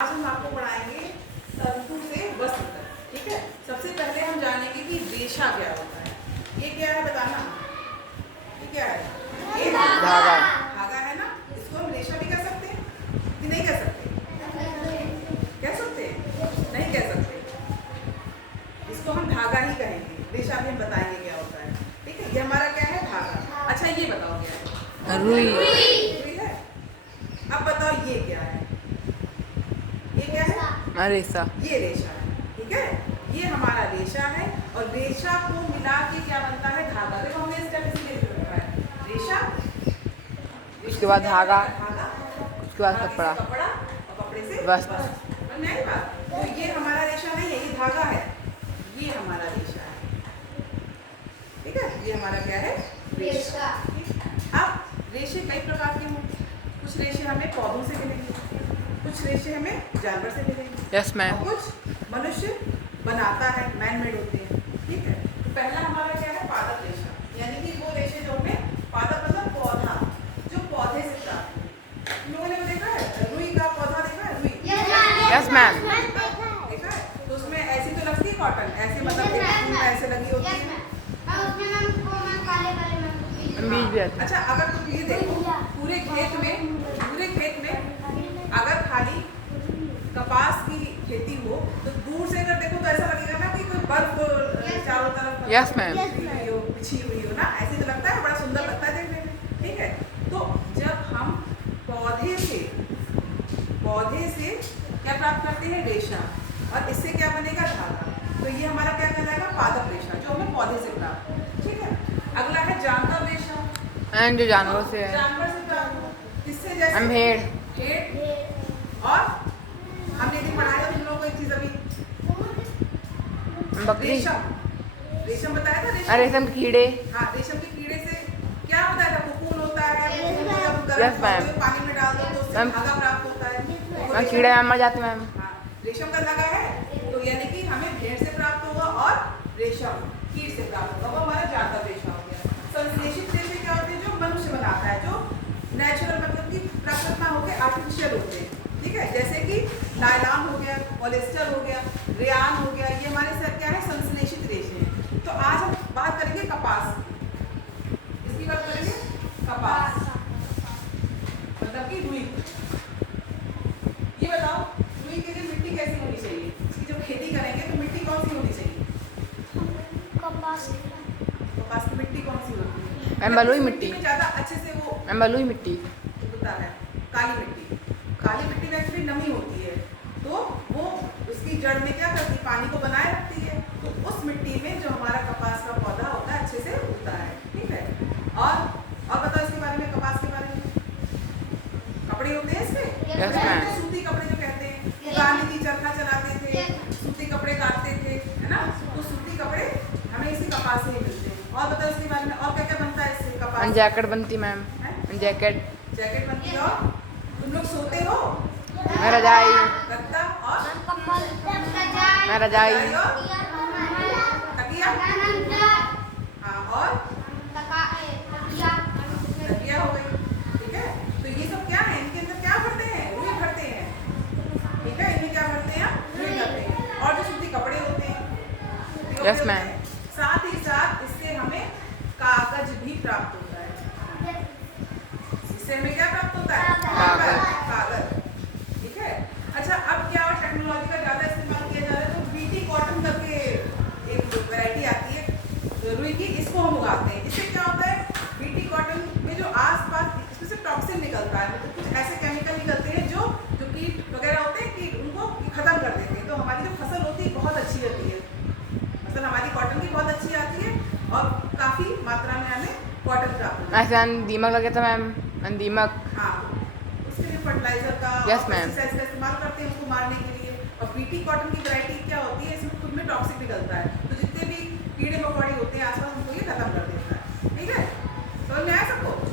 आज हम आपको पढ़ाएंगे तंतु से वस्त्र तक। ठीक है, सबसे पहले हम जानेंगे कि रेशा क्या होता है। ये क्या है बताना, ये क्या है? ये धागा। धागा है ना। इसको हम रेशा भी कह सकते हैं कि नहीं कह सकते? कह सकते हैं? नहीं कह सकते, इसको हम धागा ही कहेंगे। रेशा भी हम बताएंगे क्या होता है। ठीक है, ये हमारा क्या है? धागा। अच्छा ये बताओ क्या है? रुई। रुई है। अब बताओ ये क्या है? ये क्या है? रेशा। ये रेशा है। ठीक है, ये हमारा रेशा है और रेशा को मिला के क्या बनता है? धागा। देखो हमने स्टेप इसलिए रखा है, रेशा, उसके बाद धागा, धागा, उसके बाद धागे से कपड़ा, कपड़ा और कपड़े से वस्त्र। समझ में आई बात? तो ये हमारा रेशा नहीं है, ये धागा है। ये हमारा रेशा है। ठीक है, ये हमारा क्या है? रेशा। अब रेशे कई प्रकार के होंगे। कुछ रेशे हमें पौधों से मिलेंगे, कुछ रेशे हमें जानवर से मिलेंगे। Yes ma'am. और कुछ मनुष्य बनाता है, मैन मेड होते हैं। ठीक है, तो पहला हमारा क्या है? पादप रेशा, यानी कि वो रेशे जो हमें, पादप मतलब पौधा, जो पौधे से प्राप्त है। तुम लोगों ने वो देखा है? रुई का पौधा देखा है? रुई। Yes ma'am. देखा है? तो उसमें ऐसी तो लगती है कॉटन, ऐसे मतलब ऐसे लगी होती है। बीज भी आता है। अच्छा, अगर तुम ये देखो पूरे खेत में अगर खाली कपास की खेती हो तो दूर से अगर देखो तो ऐसा लगेगा ना कि कोई बर्फ चारों तरफ Yes, ma'am. बिछी हुई हो ना, ऐसे तो लगता है, बड़ा सुंदर लगता है देखने में। ठीक है, तो जब हम पौधे से क्या प्राप्त करते हैं? रेशा, और इससे क्या बनेगा? धागा। तो ये हमारा क्या कहलाएगा? पादप रेशा, जो हमें पौधे से प्राप्त है। ठीक है, अगला है जानवर रेशा। एंड जो जानवरों से है, जानवर से प्राप्त हो, किससे? जैसे भेड़। और हमने भी पढ़ाया था तुम लोगों को एक चीज अभी, बकरी। रेशम बताया था। रेशम के कीड़े। हाँ, रेशम के कीड़े से क्या होता है? कोकून होता है। कोकून को जब गर्म Yes, ma'am. पानी में डाल दो तो उससे Ma'am. धागा प्राप्त होता है। तो और कीड़े में मर जाते मैम। हाँ, रेशम का धागा है, तो यानी कि हमें भेड़ से प्राप्त होगा और रेशम कीट से प्राप्त होगा, वो हमारा जानवर रेशा हो गया। संश्लेषित रेशे क्या होते हैं? जो मनुष्य बनाता है, जो नेचुरल मतलब कि प्राकृतिक ना होकर आर्टिफिशियल होते हैं। ठीक है, जैसे कि नायलॉन हो गया, पॉलिएस्टर हो गया, रेयान हो गया, ये हमारे सब क्या है? संश्लेषित रेशे हैं। तो आज हम बात करेंगे कपास की। इसकी बात करेंगे कपास, मतलब कि रुई। ये बताओ रुई के लिए मिट्टी कैसी होनी चाहिए? इसकी जब खेती करेंगे तो मिट्टी कौन सी होनी चाहिए? कपास की मिट्टी कौन सी होती है? बलुई मिट्टी में ज्यादा अच्छे से वो बलुई मिट्टी होता है। काली मिट्टी में एक्चुअली नमी होती है, तो वो उसकी जड़ में क्या करती है? पानी को बनाए रखती है। तो उस मिट्टी में जो हमारा कपास का पौधा होता है अच्छे से उगता है। ठीक है, और बताओ इसके बारे में, कपास के बारे में। कपड़े होते हैं इसमें। Yes, ma'am. सूती कपड़े जो कहते हैं, गांधी जी चरखा चलाते थे, सूती कपड़े काटते थे, है ना। तो सूती कपड़े हमें इसी कपास से ही मिलते हैं। और बताओ इसके बारे में, और क्या क्या बनता है इससे? कपास जैकेट बनती मैम। जैकेट बनती है। और तुम लोग सोते हो? रजाई। गद्दा और रजाई। और तकिया। हाँ, और तकिया हो गई। ठीक है, तो ये सब क्या है? इनके अंदर क्या भरते हैं? रुई भरते हैं। ठीक है, इन्हें क्या भरते हैं? रुई भरते हैं। और जो सूती कपड़े होते हैं, यस मैम। साथ ही साथ इससे हमें कागज भी प्राप्त होता है। इससे हमें क्या प्राप्त होता है? कागज। ठीक है, अच्छा अब क्या और टेक्नोलॉजी का ज्यादा इस्तेमाल किया जा रहा है, तो बीटी कॉटन करके एक वैरायटी आती है रुई की, इसको हम उगाते हैं। इससे क्या होता है? बीटी कॉटन में जो आसपास इसमें से टॉक्सिन निकलता है, मतलब कुछ ऐसे केमिकल निकलते हैं जो कीट वगैरह होते हैं, कीट उनको खत्म कर देते हैं। तो हमारी जो फसल होती है बहुत अच्छी होती है, मतलब हमारी कॉटन की बहुत अच्छी आती है और काफी मात्रा में हमें कॉटन प्राप्त होता है। ऐसे दीमक लगे था मैम, दीमक। हाँ, उसके लिए फर्टिलाइजर का Yes, ma'am. पेस्टिसाइड्स का इस्तेमाल करते हैं उसको मारने के लिए। और बीटी कॉटन की वैरायटी क्या होती है? इसमें खुद में टॉक्सिक निकलता है, तो जितने भी कीड़े मकोड़े होते हैं आसपास उनको ये खत्म कर देता है। ठीक है, समझ में आया सबको?